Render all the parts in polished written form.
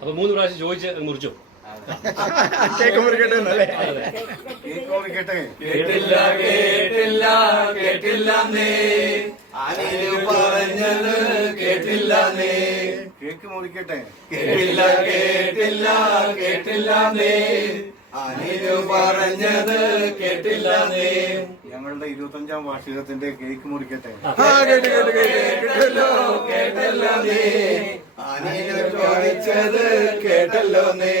അപ്പൊ 3 പ്രാവശ്യം ചോദിച്ച് മുറിച്ചു. കേക്ക് മുറിക്കട്ടെ. കേട്ടില്ല കേട്ടില്ല കേട്ടില്ലെന്നേ, ആനിലു പറഞ്ഞത് കേട്ടില്ലെന്നേ. കേക്ക് മുറിക്കട്ടെ. കേട്ടില്ല കേട്ടില്ല കേട്ടില്ലെന്നേ, ആനിലു പറഞ്ഞത് കേട്ടില്ലെന്നേ. ഞങ്ങളുടെ 25ാം വാർഷികത്തിന്റെ കേക്ക് മുറിക്കട്ടെ. കേട്ടല്ലോ കേട്ടല്ലോ നീ, ആനിലു ചോദിച്ചത് കേട്ടല്ലോ നീ.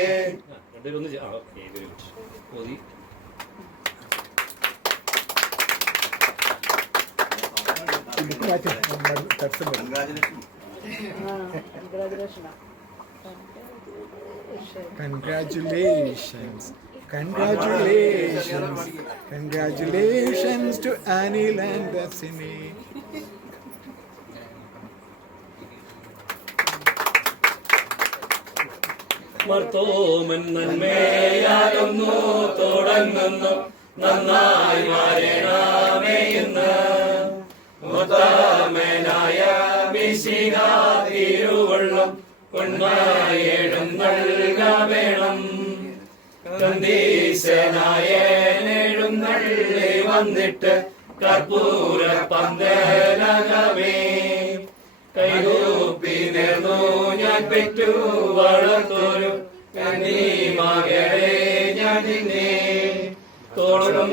Congratulations to Anil and Destiny. Marthoman നന്മയാലൊന്നു തുടങ്ങുന്നു, നന്നായി മാറണമേ ഇന്ന്. ഉത്തമനായ മിശിഹ തിരുവള്ളം പൊന്മായേടും നൽക വേണം. കന്ദീശനായ എഴുന്നള്ളി വന്നിട്ട് കർപ്പൂര പന്തലകമേ. കൈകൂപ്പി നേർന്നു ഞാൻ പെറ്റു വളർത്തോരു കന്നി മകളെ ഞാൻ നിന്നെ തോളും